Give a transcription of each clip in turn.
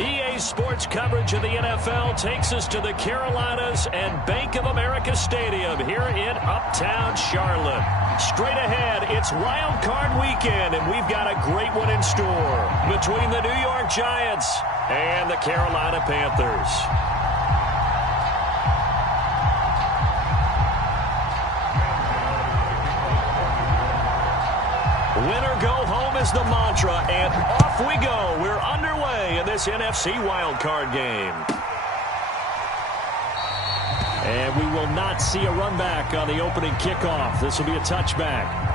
EA Sports coverage of the NFL takes us to the Carolinas and Bank of America Stadium here in Uptown Charlotte. Straight ahead, it's Wild Card Weekend, and we've got a great one in store between the New York Giants and the Carolina Panthers. Winner go home is the mantra, and off we go. We're underway in this NFC wildcard game. And we will not see a run back on the opening kickoff. This will be a touchback.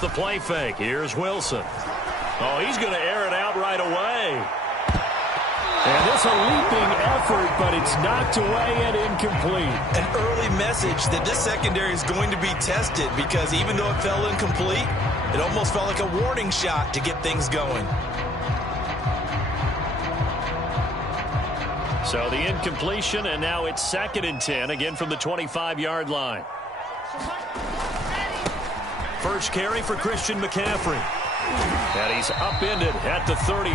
The play fake. Here's Wilson. Oh, he's going to air it out right away. And this a leaping effort, but it's knocked away and incomplete. An early message that this secondary is going to be tested because even though it fell incomplete, it almost felt like a warning shot to get things going. So the incompletion, and now it's 2nd and 10, again from the 25-yard line. First carry for Christian McCaffrey. And he's upended at the 33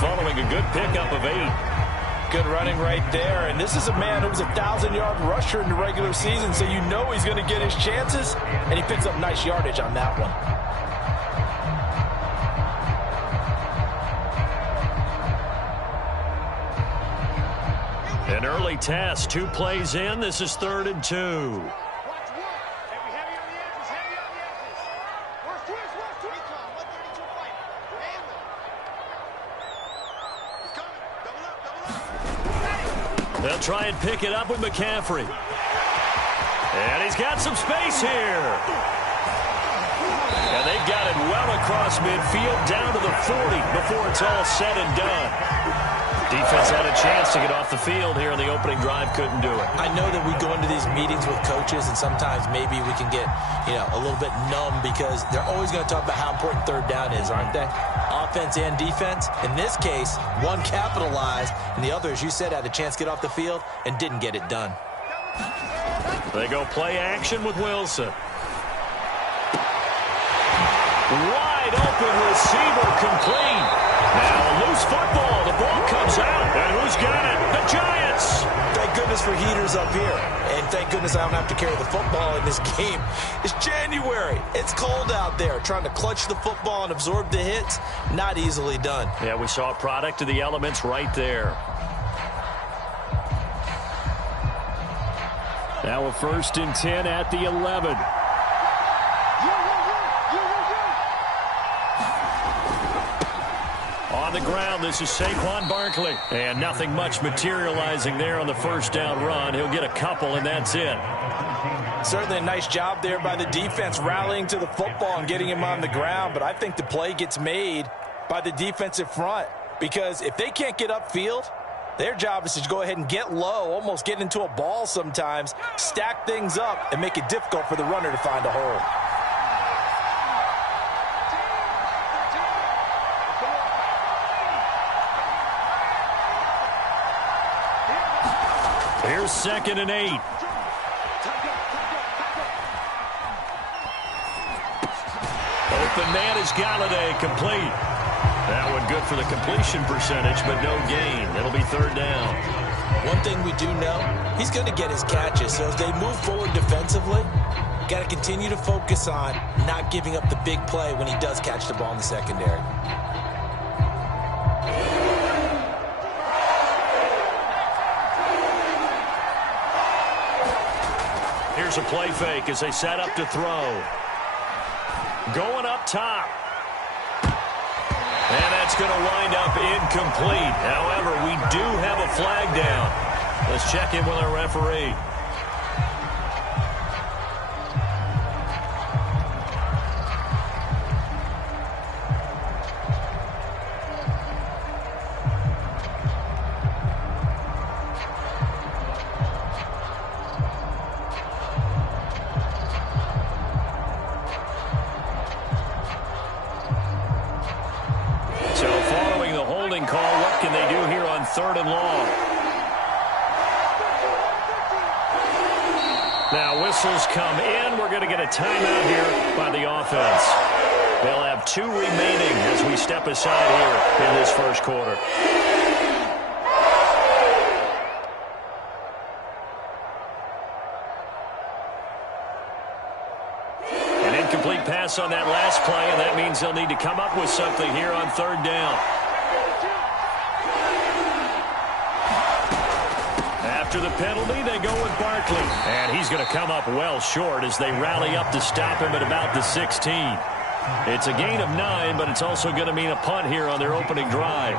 following a good pickup of 8. Good running right there. And this is a man who was a 1,000-yard rusher in the regular season, so you know he's going to get his chances. And he picks up nice yardage on that one. An early test, 2 plays in. This is 3rd and 2. They'll try and pick it up with McCaffrey. And he's got some space here. And they've got it well across midfield down to the 40 before it's all said and done. Defense had a chance to get off the field here in the opening drive, couldn't do it. I know that we go into these meetings with coaches, and sometimes maybe we can get, a little bit numb because they're always going to talk about how important 3rd down is, aren't they? Offense and defense. In this case, one capitalized, and the other, as you said, had a chance to get off the field and didn't get it done. They go play action with Wilson. Wide open receiver complete. Now a loose football. The ball comes out. And who's got it? The Giants. Thank goodness for heaters up here. And thank goodness I don't have to carry the football in this game. It's January. It's cold out there. Trying to clutch the football and absorb the hits, not easily done. Yeah, we saw a product of the elements right there. Now a 1st and 10 at the 11. On the ground, this is Saquon Barkley. And nothing much materializing there on the 1st down run. He'll get a couple, and that's it. Certainly a nice job there by the defense rallying to the football and getting him on the ground. But I think the play gets made by the defensive front. Because if they can't get upfield, their job is to go ahead and get low, almost get into a ball sometimes, stack things up, and make it difficult for the runner to find a hole. Here's 2nd and 8. Open man is Galladay, complete. That one good for the completion percentage, but no gain. It'll be 3rd down. One thing we do know, he's going to get his catches. So as they move forward defensively, got to continue to focus on not giving up the big play when he does catch the ball in the secondary. Here's a play fake as they set up to throw. Going up top. And that's going to wind up incomplete. However, we do have a flag down. Let's check in with our referee. 3rd and long. Now whistles come in. We're going to get a timeout here by the offense. They'll have 2 remaining as we step aside here in this first quarter. An incomplete pass on that last play, and that means they'll need to come up with something here on 3rd down. After the penalty, they go with Barkley. And he's going to come up well short as they rally up to stop him at about the 16. It's a gain of 9, but it's also going to mean a punt here on their opening drive.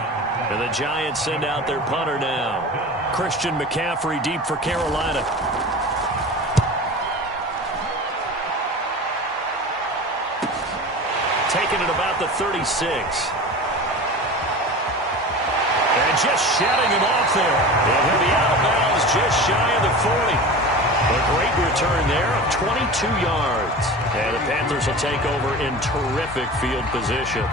And the Giants send out their punter now. Christian McCaffrey deep for Carolina. Taking it about the 36. And just shutting him off there. And he'll be out of bounds just shy of the 40. A great return there of 22 yards. And the Panthers will take over in terrific field position.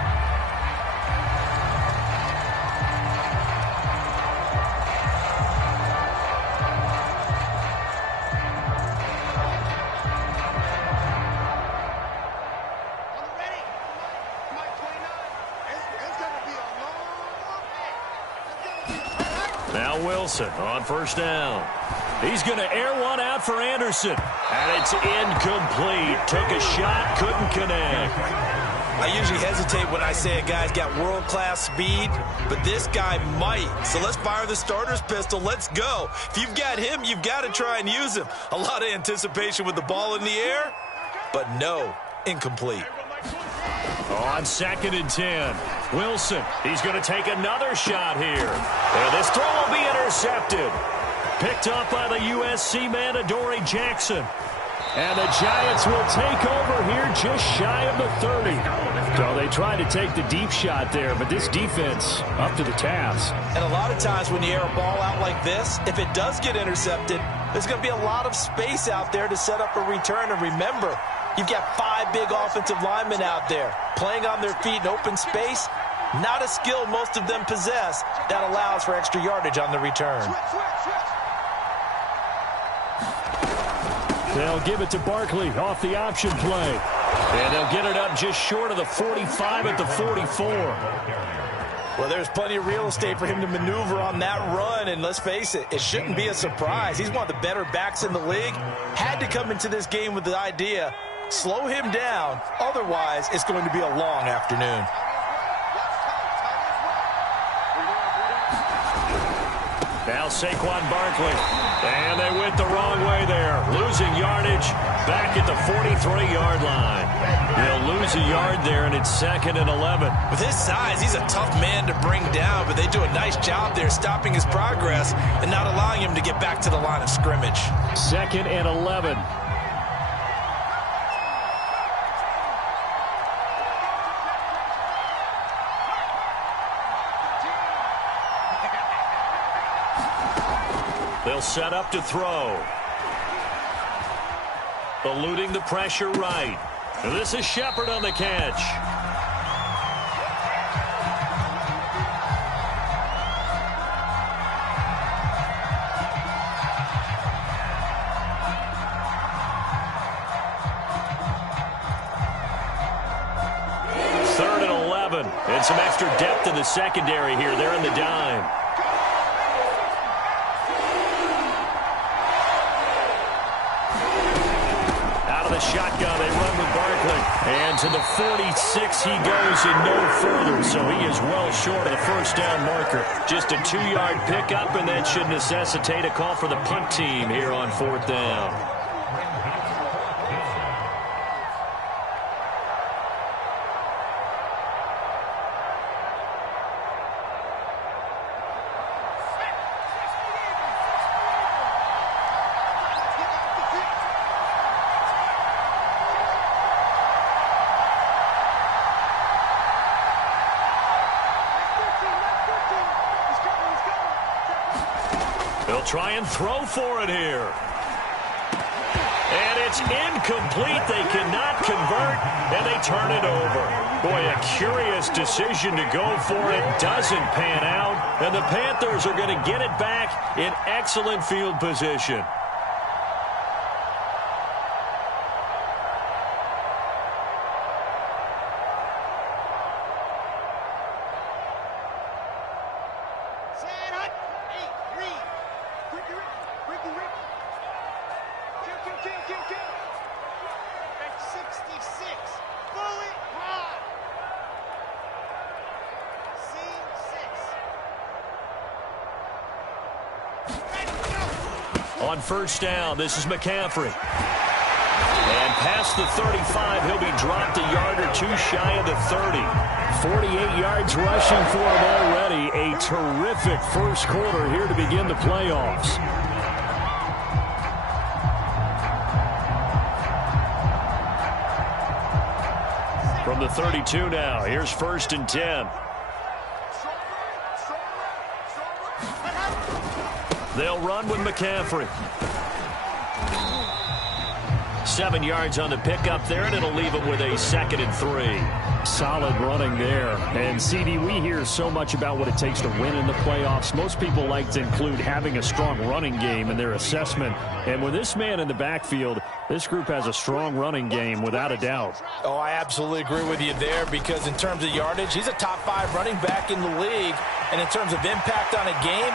Now Wilson on 1st down. He's going to air one out for Anderson. And it's incomplete. Took a shot, couldn't connect. I usually hesitate when I say a guy's got world-class speed, but this guy might. So let's fire the starter's pistol. Let's go. If you've got him, you've got to try and use him. A lot of anticipation with the ball in the air, but no, incomplete. On 2nd and 10, Wilson. He's going to take another shot here. And this throw will be intercepted. Picked up by the USC man, Adoree Jackson. And the Giants will take over here just shy of the 30. So they tried to take the deep shot there, but this defense up to the task. And a lot of times when you air a ball out like this, if it does get intercepted, there's going to be a lot of space out there to set up a return. And remember, you've got 5 big offensive linemen out there playing on their feet in open space. Not a skill most of them possess that allows for extra yardage on the return. They'll give it to Barkley off the option play. And they'll get it up just short of the 45 at the 44. Well, there's plenty of real estate for him to maneuver on that run. And let's face it, it shouldn't be a surprise. He's one of the better backs in the league. Had to come into this game with the idea, slow him down. Otherwise, it's going to be a long afternoon. Now Saquon Barkley. And they went the wrong way there. Losing yardage back at the 43-yard line. They'll lose a yard there, and it's 2nd and 11. With his size, he's a tough man to bring down, but they do a nice job there stopping his progress and not allowing him to get back to the line of scrimmage. 2nd and 11. They'll set up to throw. Eluding the pressure right. And this is Shepard on the catch. Third and 11. And some extra depth in the secondary here. They're in the dime. Shotgun, they run with Barkley. And to the 46 he goes and no further. So he is well short of the 1st down marker. Just a 2-yard pickup, and that should necessitate a call for the punt team here on 4th down. They'll try and throw for it here. And it's incomplete. They cannot convert, and they turn it over. Boy, a curious decision to go for it. Doesn't pan out, and the Panthers are going to get it back in excellent field position. On first down, this is McCaffrey. And past the 35, he'll be dropped a yard or two shy of the 30. 48 yards rushing for him already. A terrific first quarter here to begin the playoffs. From the 32 now, here's first and 10. They'll run with McCaffrey. 7 yards on the pickup there, and it'll leave it with a 2nd and 3. Solid running there. And, CD, we hear so much about what it takes to win in the playoffs. Most people like to include having a strong running game in their assessment. And with this man in the backfield, this group has a strong running game without a doubt. Oh, I absolutely agree with you there, because in terms of yardage, he's a top 5 running back in the league. And in terms of impact on a game,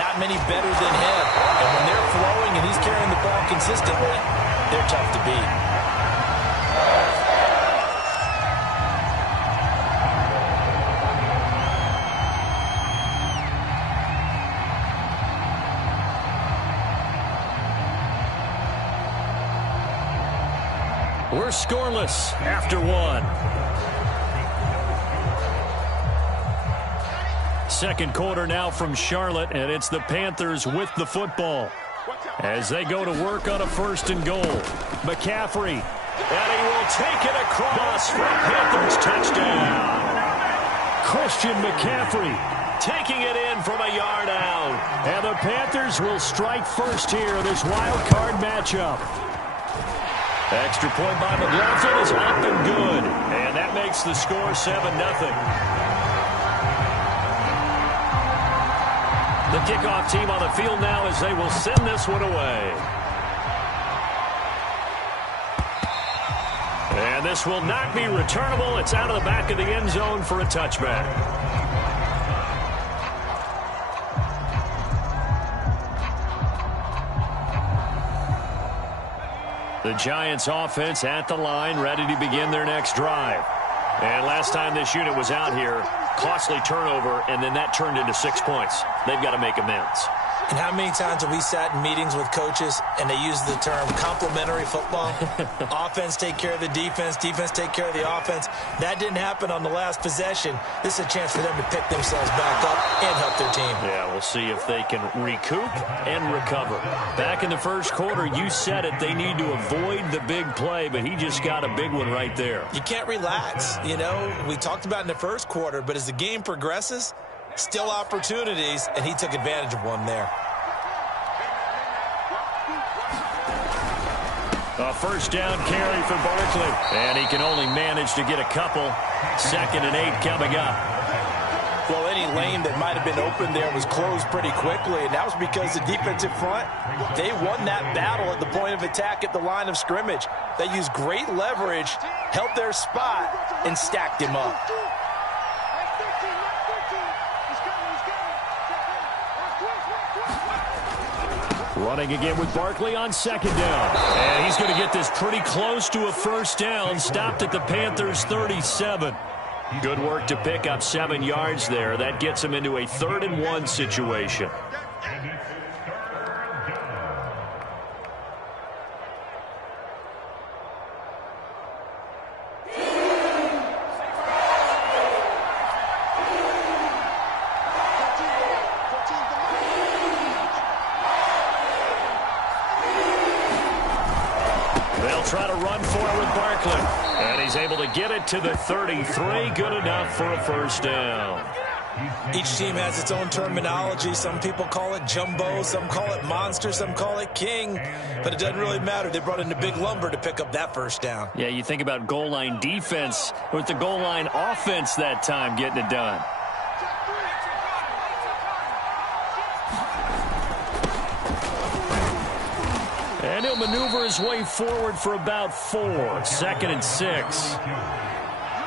not many better than him. And when they're flowing and he's carrying the ball consistently, they're tough to beat. We're scoreless after one. Second quarter now from Charlotte, and it's the Panthers with the football as they go to work on a 1st and goal. McCaffrey, and he will take it across for a Panthers touchdown. Christian McCaffrey taking it in from a yard out. And the Panthers will strike first here in this wild card matchup. Extra point by McLaughlin is up and good. And that makes the score 7-0. The kickoff team on the field now as they will send this one away. And this will not be returnable. It's out of the back of the end zone for a touchback. The Giants offense at the line, ready to begin their next drive. And last time this unit was out here, costly turnover, and then that turned into 6 points. They've got to make amends. And how many times have we sat in meetings with coaches and they use the term complementary football? Offense take care of the defense, defense take care of the offense. That didn't happen on the last possession. This is a chance for them to pick themselves back up and help their team. Yeah, we'll see if they can recoup and recover. Back in the first quarter, you said it, they need to avoid the big play, but he just got a big one right there. You can't relax. You know, we talked about in the first quarter, but as the game progresses, still opportunities, and he took advantage of one there. A first down carry for Barkley, and he can only manage to get a couple. 2nd and 8 coming up. Well, any lane that might have been open there was closed pretty quickly, and that was because the defensive front, they won that battle at the point of attack at the line of scrimmage. They used great leverage, held their spot, and stacked him up. Running again with Barkley on 2nd down. And he's going to get this pretty close to a first down. Stopped at the Panthers' 37. Good work to pick up 7 yards there. That gets him into a 3rd and 1 situation. Try to run for it with Barkley. And he's able to get it to the 33. Good enough for a first down. Each team has its own terminology. Some people call it jumbo, some call it monster, some call it king. But it doesn't really matter. They brought in a big lumber to pick up that first down. Yeah, you think about goal line defense with the goal line offense that time getting it done. And he'll maneuver his way forward for about 4. 2nd and 6.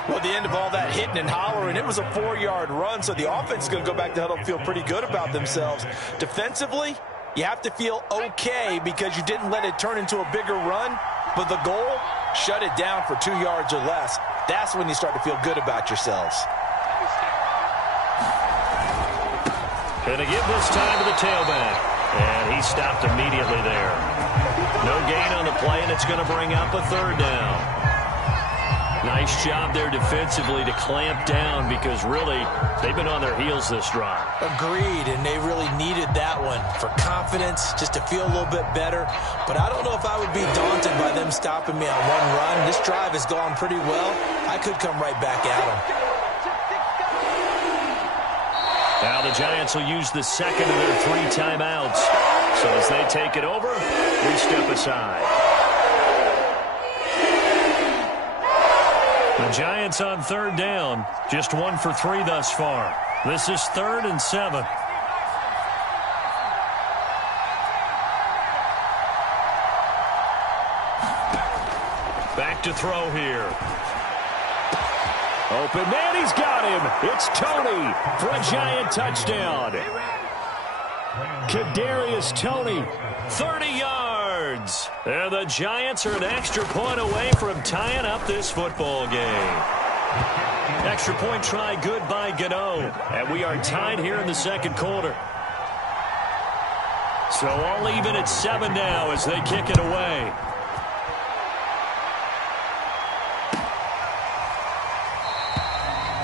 Well, at the end of all that hitting and hollering, it was a 4-yard run, so the offense is going to go back to huddle and feel pretty good about themselves. Defensively, you have to feel okay because you didn't let it turn into a bigger run, but the goal, shut it down for 2 yards or less. That's when you start to feel good about yourselves. Going to give this time to the tailback, and he stopped immediately there. No gain on the play, and it's going to bring up a 3rd down. Nice job there defensively to clamp down because really they've been on their heels this drive. Agreed, and they really needed that one for confidence, just to feel a little bit better. But I don't know if I would be daunted by them stopping me on one run. This drive has gone pretty well. I could come right back at them. Now the Giants will use the second of their 3 timeouts. So as they take it over, we step aside. The Giants on 3rd down, just 1 for 3 thus far. This is 3rd and 7. Back to throw here. Open man, he's got him. It's Tony for a Giant touchdown. Kadarius Toney, 30 yards. And the Giants are an extra point away from tying up this football game. Extra point try good by Gano. And we are tied here in the 2nd quarter. So all even at 7 now as they kick it away.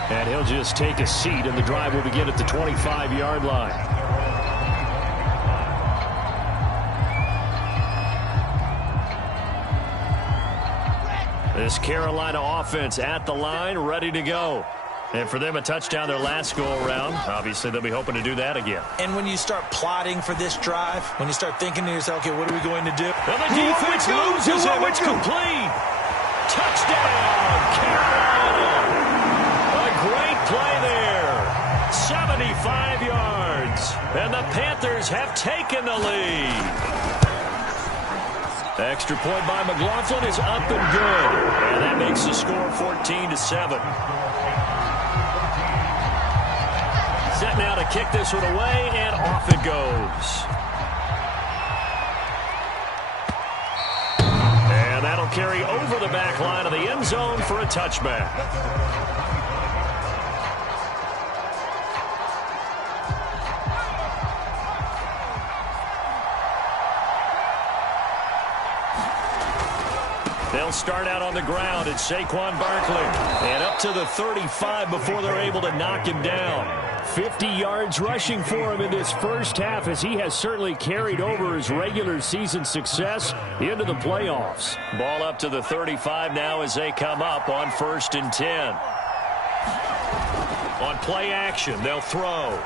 And he'll just take a seat, and the drive will begin at the 25-yard line. This Carolina offense at the line, ready to go. And for them, a touchdown their last go-around. Obviously, they'll be hoping to do that again. And when you start plotting for this drive, when you start thinking to yourself, okay, what are we going to do? And the defense loses him. It's complete. Touchdown, Carolina. A great play there. 75 yards. And the Panthers have taken the lead. Extra point by McLaughlin is up and good. And that makes the score 14-7. Set now to kick this one away, and off it goes. And that'll carry over the back line of the end zone for a touchback. They'll start out on the ground. It's Saquon Barkley. And up to the 35 before they're able to knock him down. 50 yards rushing for him in this first half, as he has certainly carried over his regular season success into the playoffs. Ball up to the 35 now as they come up on 1st and 10. On play action, they'll throw.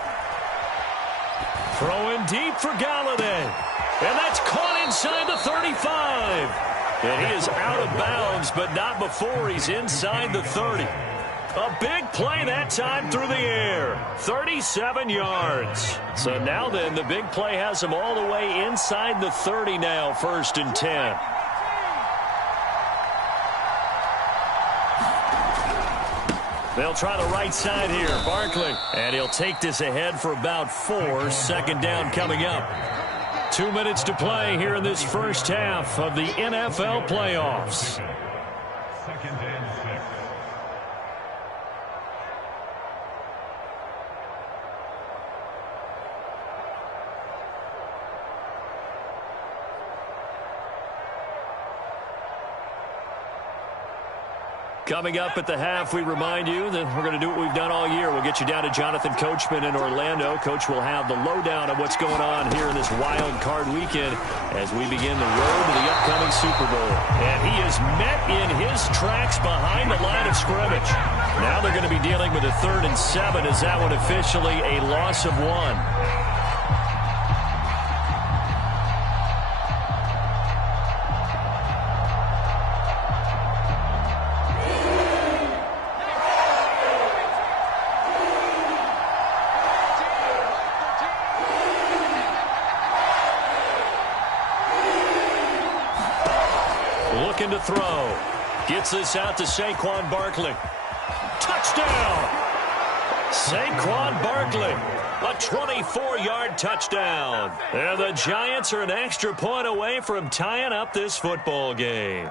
Throwing deep for Galladay. And that's caught inside the 35. And he is out of bounds, but not before he's inside the 30. A big play that time through the air. 37 yards. So now then, the big play has him all the way inside the 30 now, 1st and 10. They'll try the right side here. Barkley. And he'll take this ahead for about 4. 2nd down coming up. 2 minutes to play here in this first half of the NFL playoffs. Coming up at the half, we remind you that we're going to do what we've done all year. We'll get you down to Jonathan Coachman in Orlando. Coach will have the lowdown of what's going on here in this wild card weekend as we begin the road to the upcoming Super Bowl. And he is met in his tracks behind the line of scrimmage. Now they're going to be dealing with a 3rd and 7 as that one officially a loss of 1. Looking to throw. Gets this out to Saquon Barkley. Touchdown! Saquon Barkley. A 24-yard touchdown. And the Giants are an extra point away from tying up this football game.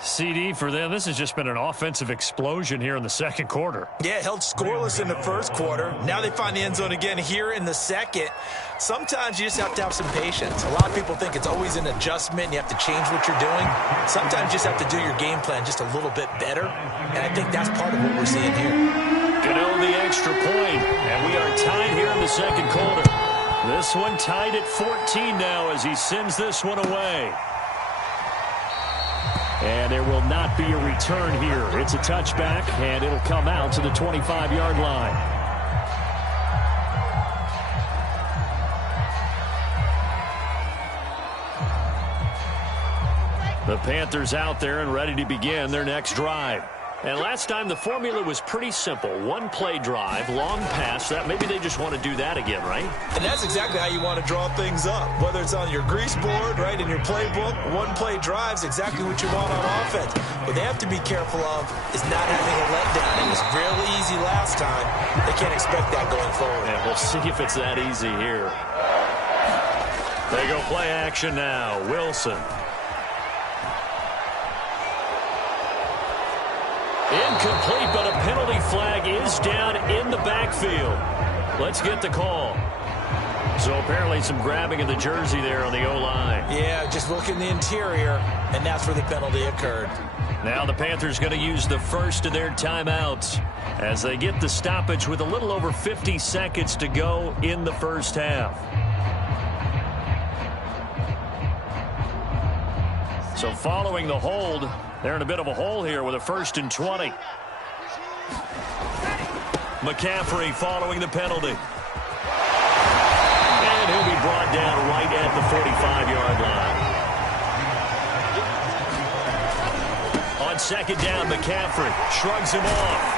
CD for them. This has just been an offensive explosion here in the second quarter. Yeah, held scoreless in the first quarter. Now they find the end zone again here in the second. Sometimes you just have to have some patience. A lot of people think it's always an adjustment and you have to change what you're doing. Sometimes you just have to do your game plan just a little bit better. And I think that's part of what we're seeing here. Gano the extra point, and we are tied here in the second quarter. This one tied at 14 now as he sends this one away. And there will not be a return here. It's a touchback, and it'll come out to the 25-yard line. The Panthers out there and ready to begin their next drive. And last time the formula was pretty simple. One play drive, long pass. That maybe they just want to do that again, right? And that's exactly how you want to draw things up. Whether it's on your grease board, right, in your playbook, one play drive's exactly what you want on offense. What they have to be careful of is not having a letdown. It was real easy last time. They can't expect that going forward. And we'll see if it's that easy here. They go play action now. Wilson. Incomplete, but a penalty flag is down in the backfield. Let's get the call. So apparently some grabbing of the jersey there on the O-line. Yeah, just look in the interior, and that's where the penalty occurred. Now the Panthers going to use the first of their timeouts as they get the stoppage with a little over 50 seconds to go in the first half. So following the hold, they're in a bit of a hole here with a 1st and 20. McCaffrey following the penalty. And he'll be brought down right at the 45-yard line. On second down, McCaffrey shrugs him off.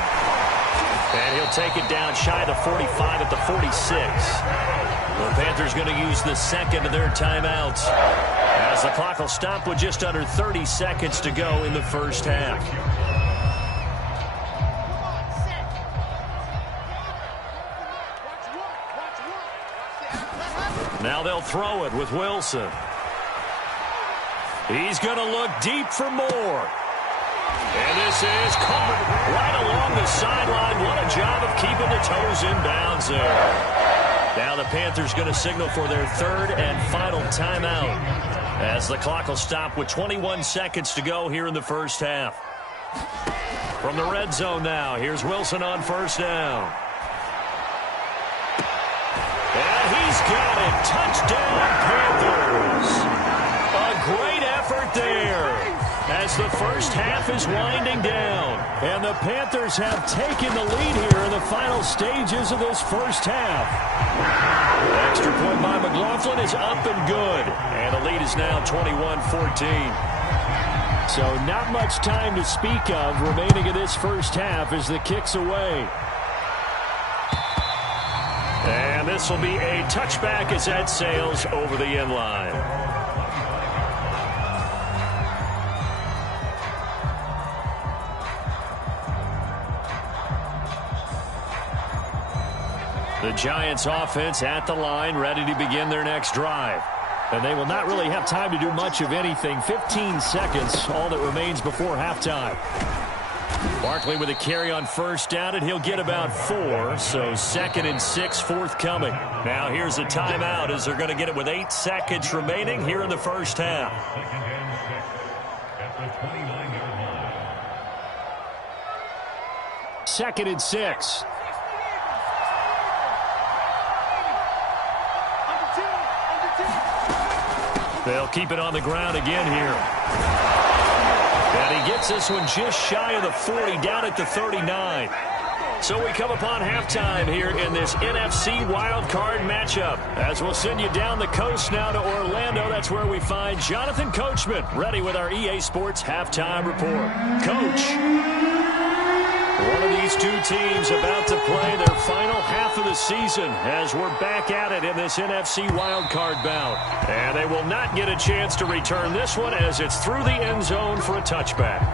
And he'll take it down shy of the 45 at the 46. The Panthers going to use the second of their timeouts, as the clock will stop with just under 30 seconds to go in the first half. Now they'll throw it with Wilson. He's going to look deep for more. And this is caught right along the sideline. What a job of keeping the toes in bounds there. Now the Panthers going to signal for their 3rd and final timeout, as the clock will stop with 21 seconds to go here in the first half. From the red zone now, here's Wilson on first down. And he's got it. Touchdown, Panthers. A great effort there as the first half is winding down. And the Panthers have taken the lead here in the final stages of this first half. The extra point by McLaughlin is up and good. And the lead is now 21-14. So not much time to speak of remaining in this first half as the kick's away. And this will be a touchback as that sails over the end line. The Giants offense at the line, ready to begin their next drive. And they will not really have time to do much of anything. 15 seconds, all that remains before halftime. Barkley with a carry on first down, and he'll get about 4. So 2nd and 6 forthcoming. Now here's a timeout as they're going to get it with 8 seconds remaining here in the first half. Second and 6. They'll keep it on the ground again here. And And he gets this one just shy of the 40, down at the 39. So we come upon halftime here in this NFC Wild Card matchup. As we'll send you down the coast now to Orlando, that's where we find Jonathan Coachman, ready with our EA Sports Halftime Report. Coach, one of these two teams about to play their final half of the season as we're back at it in this NFC Wild Card bout. And they will not get a chance to return this one as it's through the end zone for a touchback.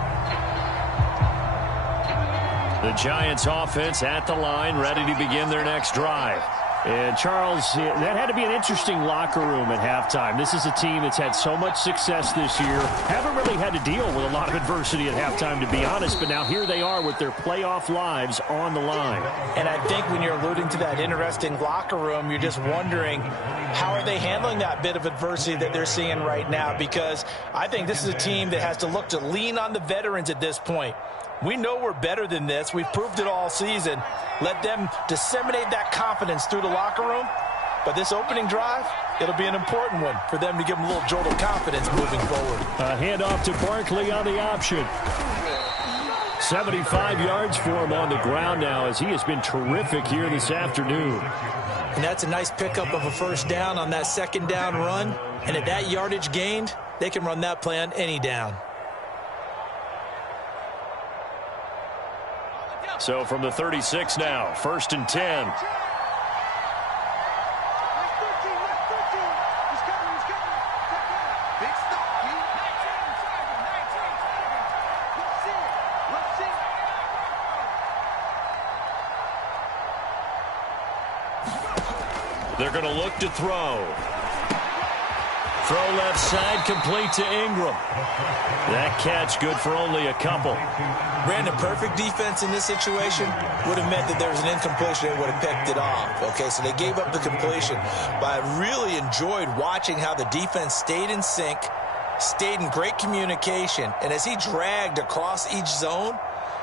The Giants offense at the line, ready to begin their next drive. And, Charles, that had to be an interesting locker room at halftime. This is a team that's had so much success this year. Haven't really had to deal with a lot of adversity at halftime, to be honest. But now here they are with their playoff lives on the line. And I think when you're alluding to that interesting locker room, you're just wondering how are they handling that bit of adversity that they're seeing right now? Because I think this is a team that has to look to lean on the veterans at this point. We know we're better than this. We've proved it all season. Let them disseminate that confidence through the locker room. But this opening drive, it'll be an important one for them to give them a little jolt of confidence moving forward. A handoff to Barkley on the option. 75 yards for him on the ground now as he has been terrific here this afternoon. And that's a nice pickup of a first down on that second down run. And at that yardage gained, they can run that play on any down. So from the 36 now, 1st and 10. They're going to look to throw. Throw left side, complete to Ingram. That catch good for only a couple. Brandon, perfect defense in this situation would have meant that there was an incompletion. They would have picked it off. Okay, so they gave up the completion. But I really enjoyed watching how the defense stayed in sync, stayed in great communication. And as he dragged across each zone,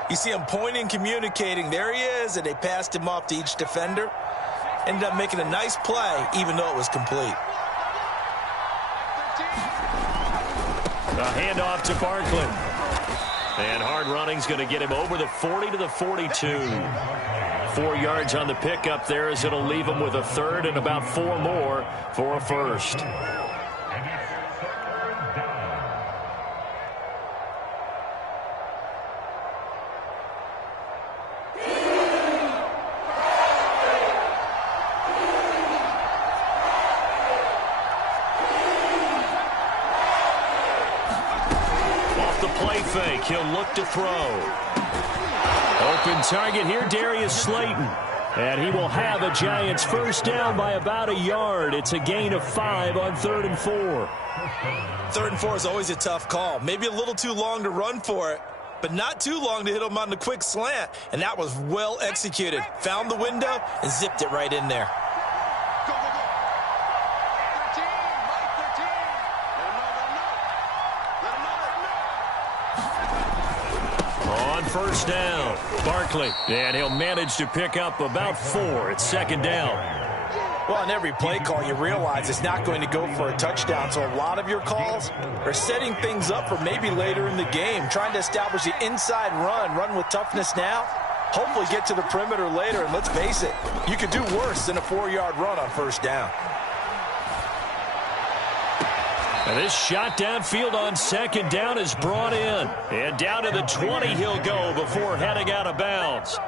you see him pointing, communicating. There he is, and they passed him off to each defender. Ended up making a nice play, even though it was complete. A handoff to Barkley. And hard running's going to get him over the 40 to the 42. 4 yards on the pickup there as it'll leave him with a third and about 4 more for a first. Fake. He'll look to throw. Open target here, Darius Slayton. And he will have a Giants first down by about a yard. It's a gain of 5 on 3rd and 4. 3rd and 4 is always a tough call. Maybe a little too long to run for it, but not too long to hit him on the quick slant. And that was well executed. Found the window and zipped it right in there. First down, Barkley, and he'll manage to pick up about 4. It's 2nd down. Well, on every play call, you realize it's not going to go for a touchdown, so a lot of your calls are setting things up for maybe later in the game, trying to establish the inside run with toughness now, hopefully get to the perimeter later, and let's face it, you could do worse than a 4-yard run on first down. And this shot downfield on 2nd down is brought in. And down to the 20 he'll go before heading out of bounds.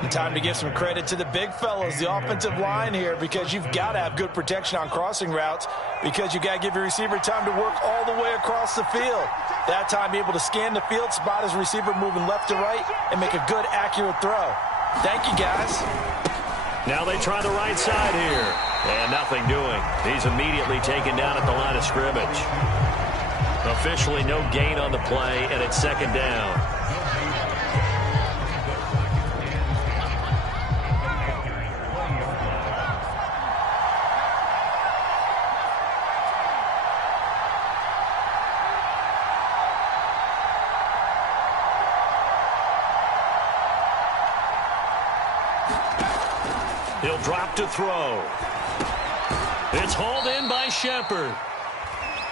And time to give some credit to the big fellas, the offensive line here, because you've got to have good protection on crossing routes because you got to give your receiver time to work all the way across the field. That time be able to scan the field, spot his receiver moving left to right, and make a good, accurate throw. Thank you, guys. Now they try the right side here. And nothing doing. He's immediately taken down at the line of scrimmage. Officially no gain on the play, and it's 2nd down. He'll drop to throw. It's hauled in by Shepard.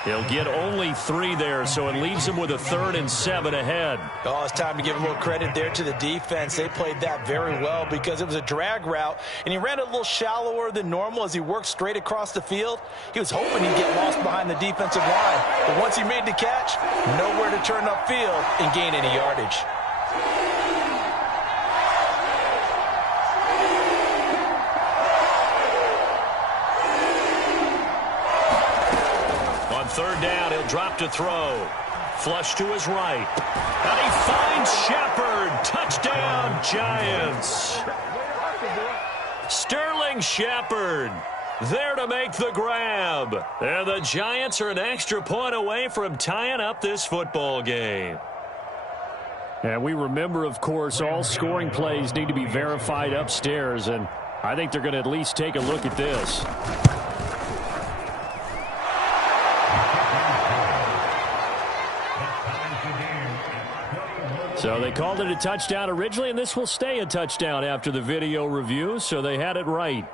He'll get only 3 there, so it leaves him with a 3rd and 7 ahead. Oh, it's time to give a little credit there to the defense. They played that very well because it was a drag route, and he ran it a little shallower than normal as he worked straight across the field. He was hoping he'd get lost behind the defensive line, but once he made the catch, nowhere to turn upfield and gain any yardage. On 3rd down, he'll drop to throw. Flush to his right. And he finds Shepard. Touchdown, Giants. Sterling Shepard there to make the grab. And the Giants are an extra point away from tying up this football game. And we remember, of course, all scoring plays need to be verified upstairs, and I think they're going to at least take a look at this. So they called it a touchdown originally, and this will stay a touchdown after the video review, so they had it right.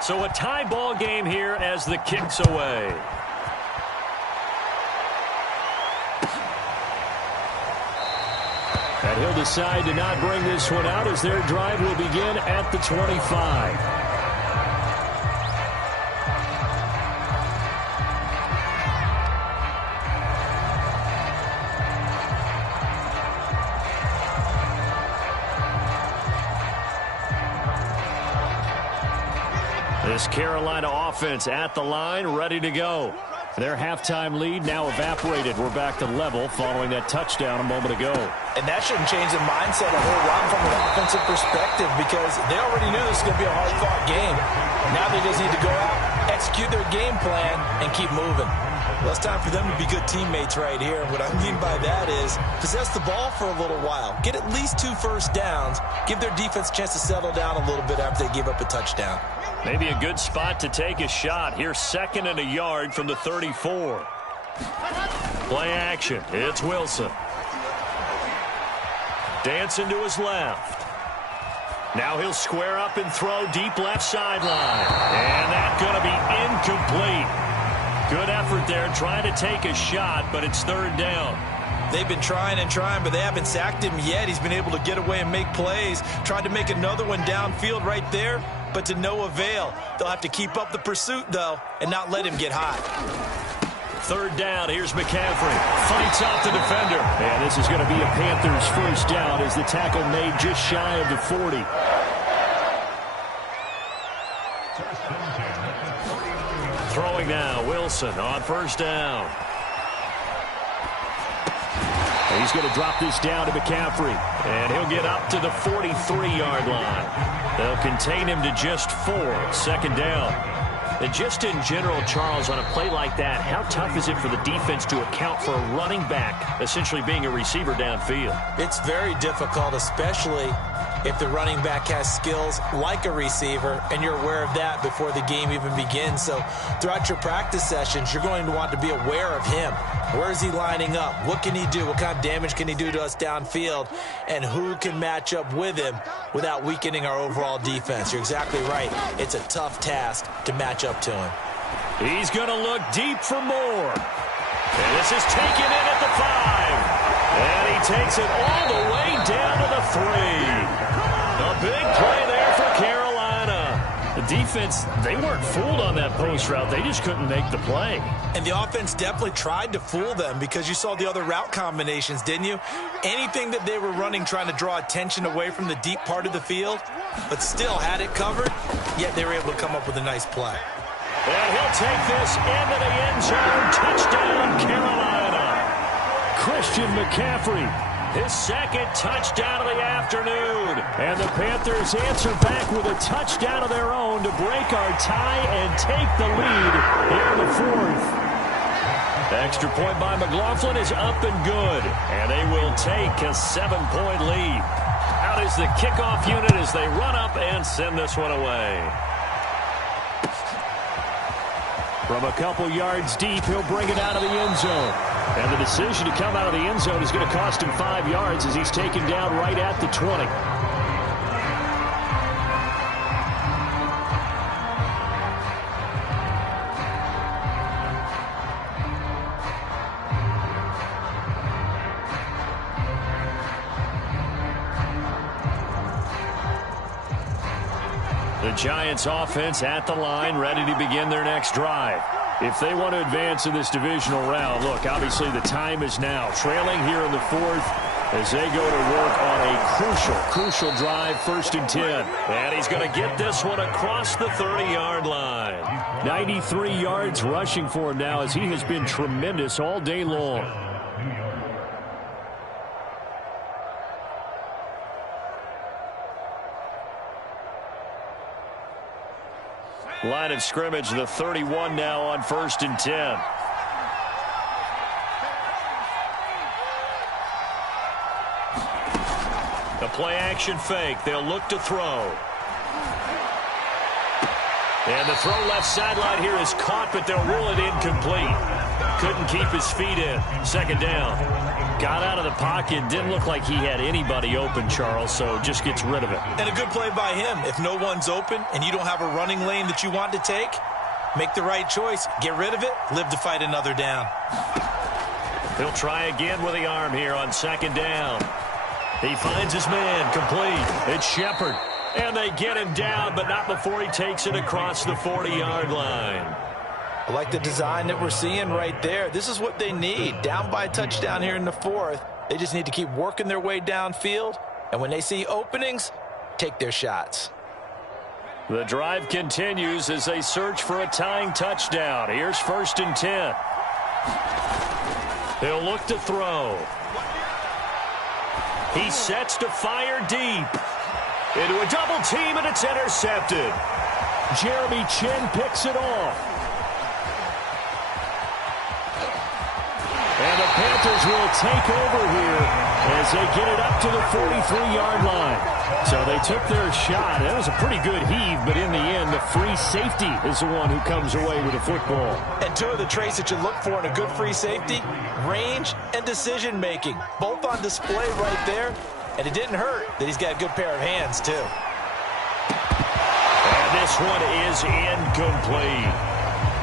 So a tie ball game here as the kick's away. And he'll decide to not bring this one out as their drive will begin at the 25. This Carolina offense at the line, ready to go. Their halftime lead now evaporated. We're back to level following that touchdown a moment ago. And that shouldn't change the mindset a whole lot from an offensive perspective because they already knew this was going to be a hard-fought game. Now they just need to go out, execute their game plan, and keep moving. Well, it's time for them to be good teammates right here. What I mean by that is possess the ball for a little while. Get at least 2 first downs. Give their defense a chance to settle down a little bit after they give up a touchdown. Maybe a good spot to take a shot. Here's 2nd and a yard from the 34. Play action. It's Wilson. Dancing to his left. Now he'll square up and throw deep left sideline. And that's going to be incomplete. Good effort there trying to take a shot, but it's 3rd down. They've been trying and trying, but they haven't sacked him yet. He's been able to get away and make plays. Tried to make another one downfield right there, but to no avail. They'll have to keep up the pursuit, though, and not let him get hot. 3rd down. Here's McCaffrey. Fights off the defender. And this is going to be a Panthers first down as the tackle made just shy of the 40. Throwing now. Wilson on 1st down. He's going to drop this down to McCaffrey. And he'll get up to the 43-yard line. They'll contain him to just 4. 2nd down. And just in general, Charles, on a play like that, how tough is it for the defense to account for a running back essentially being a receiver downfield? It's very difficult, especially if the running back has skills like a receiver, and you're aware of that before the game even begins. So throughout your practice sessions, you're going to want to be aware of him. Where is he lining up? What can he do? What kind of damage can he do to us downfield? And who can match up with him without weakening our overall defense? You're exactly right. It's a tough task to match up to him. He's going to look deep for more. And this is taken in at the 5. And he takes it all the way down to the 3. A big play there for Carolina. The defense, they weren't fooled on that post route. They just couldn't make the play. And the offense definitely tried to fool them because you saw the other route combinations, didn't you? Anything that they were running trying to draw attention away from the deep part of the field, but still had it covered, yet they were able to come up with a nice play. And he'll take this into the end zone. Touchdown, Carolina. Christian McCaffrey. His 2nd touchdown of the afternoon. And the Panthers answer back with a touchdown of their own to break our tie and take the lead here in the 4th. Extra point by McLaughlin is up and good. And they will take a 7-point lead. Out is the kickoff unit as they run up and send this one away. From a couple yards deep, he'll bring it out of the end zone. And the decision to come out of the end zone is going to cost him 5 yards as he's taken down right at the 20. The Giants offense at the line, ready to begin their next drive. If they want to advance in this divisional round, look, obviously the time is now. Trailing here in the fourth as they go to work on a crucial drive, 1st and 10. And he's going to get this one across the 30-yard line. 93 yards rushing for him now as he has been tremendous all day long. Line of scrimmage, the 31 now on 1st and 10. The play action fake. They'll look to throw. And the throw left sideline here is caught, but they'll rule it incomplete. Couldn't keep his feet in. 2nd down. Got out of the pocket. Didn't look like he had anybody open, Charles, so just gets rid of it. And a good play by him. If no one's open and you don't have a running lane that you want to take, make the right choice. Get rid of it. Live to fight another down. He'll try again with the arm here on 2nd down. He finds his man. Complete. It's Shepard. And they get him down, but not before he takes it across the 40-yard line. I like the design that we're seeing right there. This is what they need. Down by a touchdown here in the 4th. They just need to keep working their way downfield. And when they see openings, take their shots. The drive continues as they search for a tying touchdown. Here's 1st and 10. He'll look to throw. He sets to fire deep. Into a double team, and it's intercepted. Jeremy Chin picks it off. And the Panthers will take over here as they get it up to the 43-yard line. So they took their shot. That was a pretty good heave, but in the end, the free safety is the one who comes away with the football. And 2 of the traits that you look for in a good free safety, range and decision-making. Both on display right there. And it didn't hurt that he's got a good pair of hands, too. And this one is incomplete.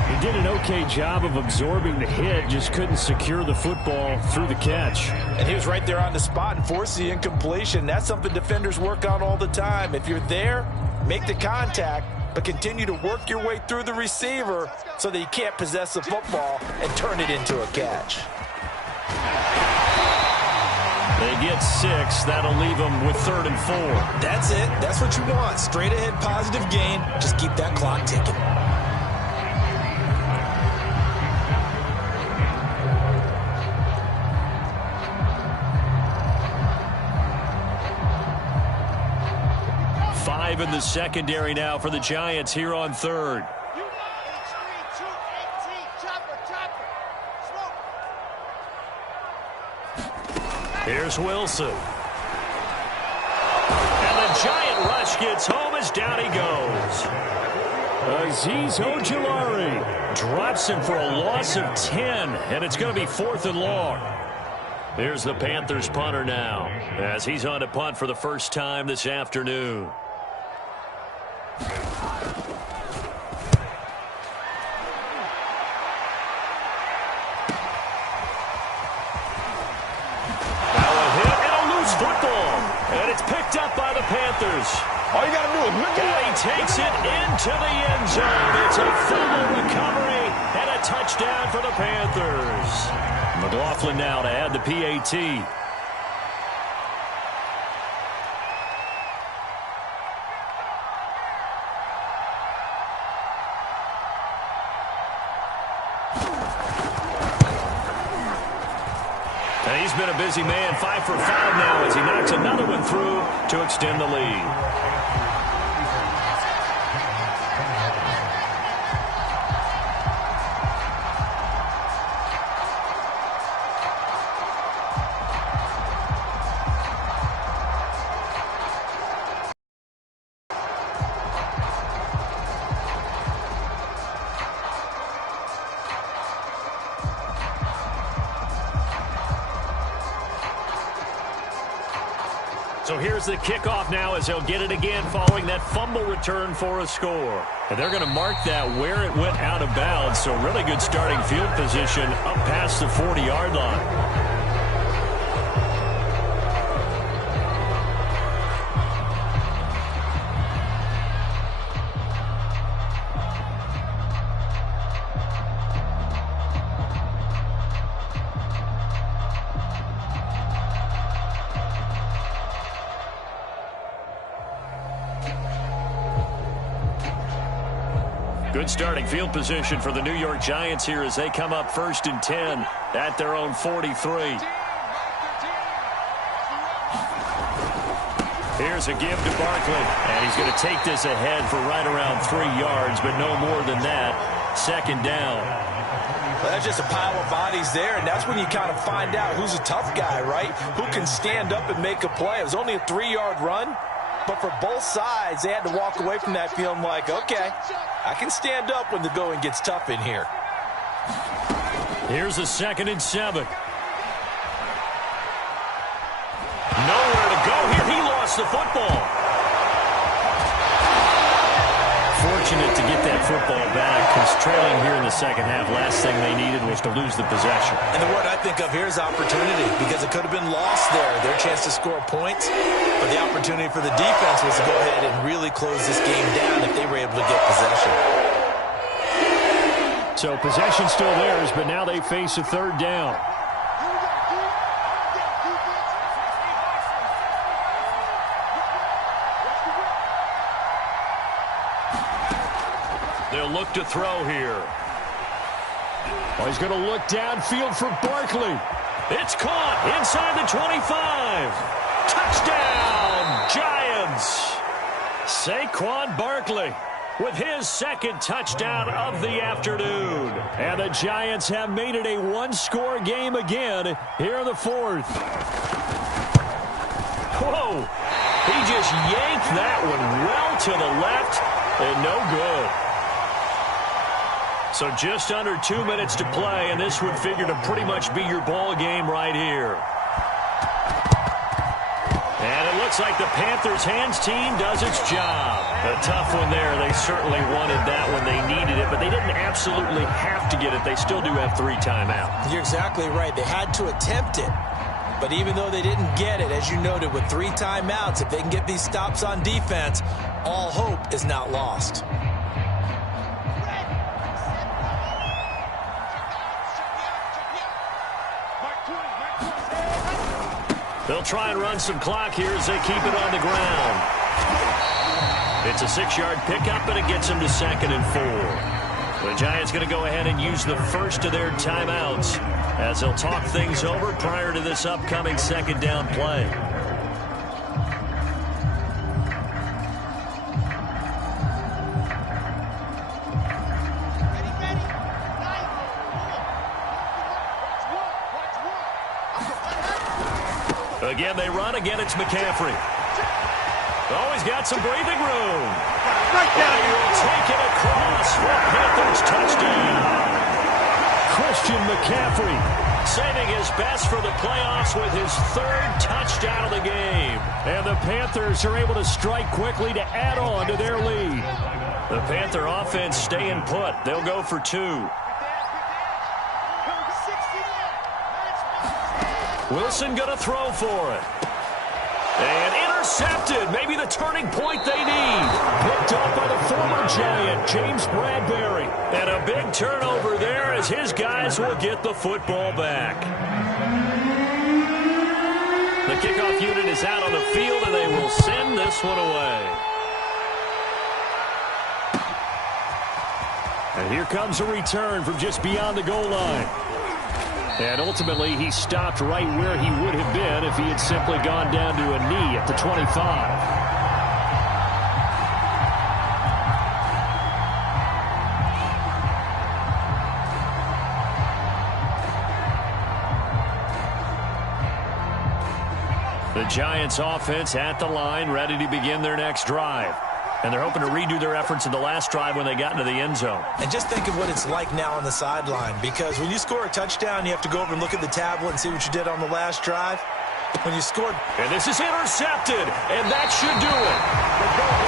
He did an okay job of absorbing the hit, just couldn't secure the football through the catch. And he was right there on the spot and forced the incompletion. That's something defenders work on all the time. If you're there, make the contact, but continue to work your way through the receiver so that he can't possess the football and turn it into a catch. They get 6. That'll leave them with 3rd and 4. That's it. That's what you want. Straight ahead positive gain. Just keep that clock ticking. Five in the secondary now for the Giants here on 3rd. Here's Wilson. And the giant rush gets home as down he goes. Azeez Ojulari Drops him for a loss of 10, and it's going to be 4th and long. Here's the Panthers punter now as he's on to punt for the first time this afternoon. Picked up by the Panthers. All you got to do is look and he takes it into the end zone. It's a fumble recovery and a touchdown for the Panthers. McLaughlin now to add the PAT. And he's been a busy man, 5 for 5 now as he knocks another one through to extend the lead. So here's the kickoff now as they'll get it again following that fumble return for a score. And they're going to mark that where it went out of bounds. So really good starting field position up past the 40-yard line. Good starting field position for the New York Giants here as they come up 1st and 10 at their own 43. Here's a give to Barkley, and he's going to take this ahead for right around 3 yards, but no more than that. 2nd down. Well, that's just a pile of bodies there, and that's when you kind of find out who's a tough guy, right? Who can stand up and make a play. It was only a 3-yard run, but for both sides, they had to walk away from that feeling like, okay, I can stand up when the going gets tough in here. Here's a 2nd and 7. Nowhere to go here. He lost the football. Fortunate to get that football back because trailing here in the second half, last thing they needed was to lose the possession. And the word I think of here is opportunity because it could have been lost there, their chance to score points. But the opportunity for the defense was to go ahead and really close this game down if they were able to get possession. So possession still theirs, but now they face a 3rd down. They'll look to throw here. Oh, he's going to look downfield for Barkley. It's caught inside the 25. Touchdown, Giants. Saquon Barkley with his 2nd touchdown of the afternoon. And the Giants have made it a 1-score game again here in the 4th. Whoa. He just yanked that one well to the left and no good. So just under 2 minutes to play, and this would figure to pretty much be your ball game right here. And it looks like the Panthers' hands team does its job. A tough one there. They certainly wanted that when they needed it, but they didn't absolutely have to get it. They still do have 3 timeouts. You're exactly right. They had to attempt it. But even though they didn't get it, as you noted, with 3 timeouts, if they can get these stops on defense, all hope is not lost. They'll try and run some clock here as they keep it on the ground. It's a 6-yard pickup, and it gets them to 2nd and 4. The Giants going to go ahead and use the first of their timeouts as they'll talk things over prior to this upcoming 2nd down play. Again, they run. Again, it's McCaffrey. Oh, he's got some breathing room. And he will take it across for Panthers touchdown. Christian McCaffrey saving his best for the playoffs with his 3rd touchdown of the game. And the Panthers are able to strike quickly to add on to their lead. The Panther offense staying put. They'll go for 2. Wilson going to throw for it. And intercepted. Maybe the turning point they need. Picked up by the former Giant, James Bradbury. And a big turnover there as his guys will get the football back. The kickoff unit is out on the field, and they will send this one away. And here comes a return from just beyond the goal line. And ultimately, he stopped right where he would have been if he had simply gone down to a knee at the 25. The Giants offense at the line, ready to begin their next drive. And they're hoping to redo their efforts in the last drive when they got into the end zone. And just think of what it's like now on the sideline, because when you score a touchdown, you have to go over and look at the tablet and see what you did on the last drive. When you scored. And this is intercepted, and that should do it.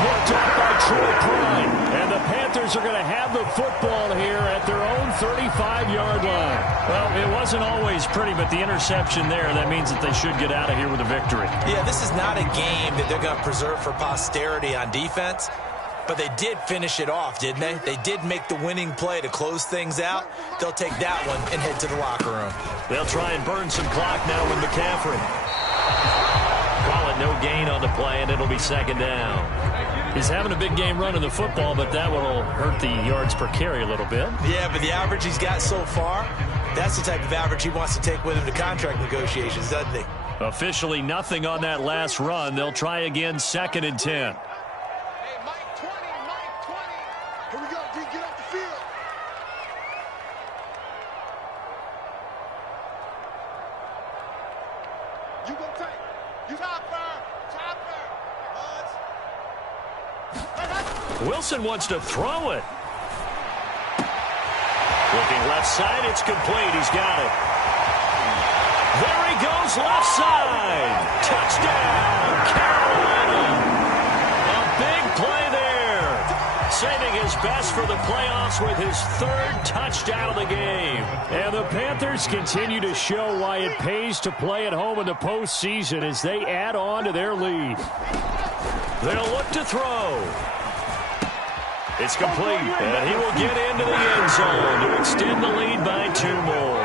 Picked up by Troy Prime, and the Panthers are going to have the football here at their own 35-yard line. Well, it wasn't always pretty, but the interception there, that means that they should get out of here with a victory. Yeah, this is not a game that they're going to preserve for posterity on defense. But they did finish it off, didn't they? They did make the winning play to close things out. They'll take that one and head to the locker room. They'll try and burn some clock now with McCaffrey. Call it no gain on the play, and it'll be second down. He's having a big game running the football, but that one will hurt the yards per carry a little bit. Yeah, but the average he's got so far, that's the type of average he wants to take with him to contract negotiations, doesn't he? Officially nothing on that last run. They'll try again, 2nd and 10. Wilson wants to throw it. Looking left side, it's complete. He's got it. There he goes, left side. Touchdown, Carolina. A big play there. Saving his best for the playoffs with his 3rd touchdown of the game. And the Panthers continue to show why it pays to play at home in the postseason as they add on to their lead. They'll look to throw. It's complete, and he will get into the end zone to extend the lead by 2 more.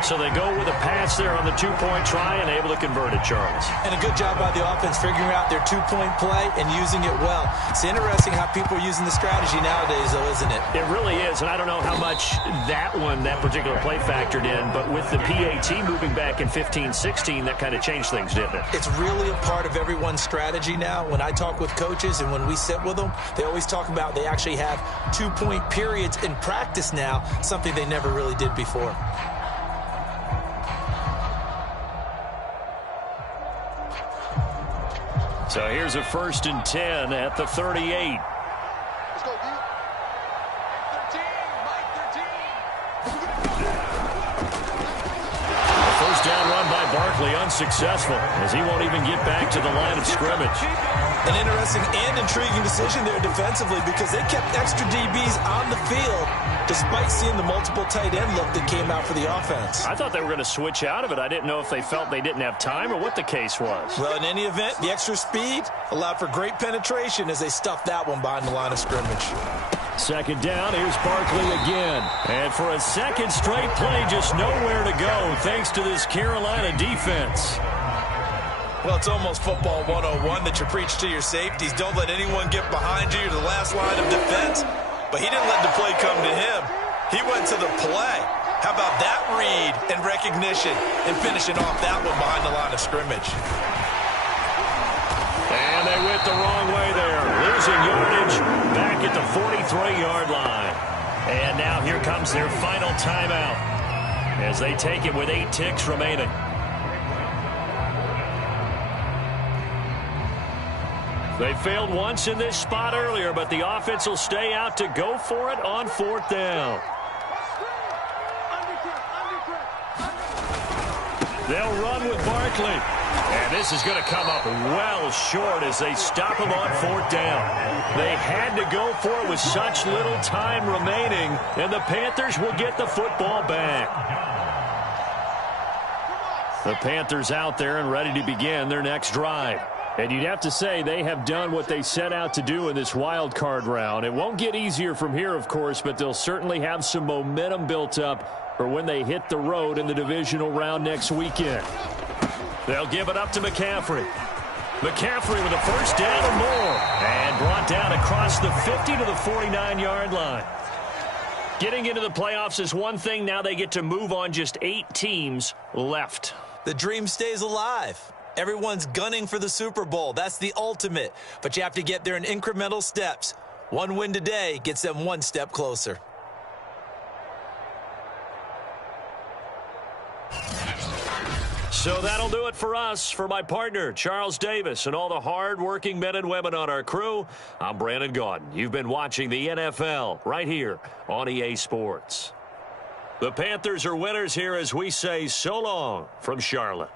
So they go with a pass there on the 2-point try and able to convert it, Charles. And a good job by the offense figuring out their 2-point play and using it well. It's interesting how people are using the strategy nowadays, though, isn't it? It really is, and I don't know how much that particular play factored in, but with the PAT moving back in 15-16, that kind of changed things, didn't it? It's really a part of everyone's strategy now. When I talk with coaches and when we sit with them, they always talk about they actually have 2-point periods in practice now, something they never really did before. So here's a 1st and 10 at the 38. Let's go, D. 13, Mike 13. First down run by Barkley, unsuccessful, as he won't even get back to the line of scrimmage. An interesting and intriguing decision there defensively because they kept extra DBs on the field despite seeing the multiple tight end look that came out for the offense. I thought they were going to switch out of it. I didn't know if they felt they didn't have time or what the case was. Well, in any event, the extra speed allowed for great penetration as they stuffed that one behind the line of scrimmage. 2nd down, here's Barkley again. And for a 2nd straight play, just nowhere to go thanks to this Carolina defense. Well, it's almost football 101 that you preach to your safeties. Don't let anyone get behind you to the last line of defense. But he didn't let the play come to him. He went to the play. How about that read and recognition and finishing off that one behind the line of scrimmage? And they went the wrong way there. Losing yardage back at the 43-yard line. And now here comes their final timeout as they take it with 8 ticks remaining. They failed once in this spot earlier, but the offense will stay out to go for it on 4th down. They'll run with Barkley. And this is going to come up well short as they stop him on 4th down. They had to go for it with such little time remaining, and the Panthers will get the football back. The Panthers out there and ready to begin their next drive. And you'd have to say they have done what they set out to do in this wild card round. It won't get easier from here, of course, but they'll certainly have some momentum built up for when they hit the road in the divisional round next weekend. They'll give it up to McCaffrey. McCaffrey with a 1st down or more. And brought down across the 50 to the 49-yard line. Getting into the playoffs is one thing. Now they get to move on just 8 teams left. The dream stays alive. Everyone's gunning for the Super Bowl. That's the ultimate. But you have to get there in incremental steps. One win today gets them one step closer. So that'll do it for us. For my partner, Charles Davis, and all the hard-working men and women on our crew, I'm Brandon Gaudin. You've been watching the NFL right here on EA Sports. The Panthers are winners here as we say so long from Charlotte.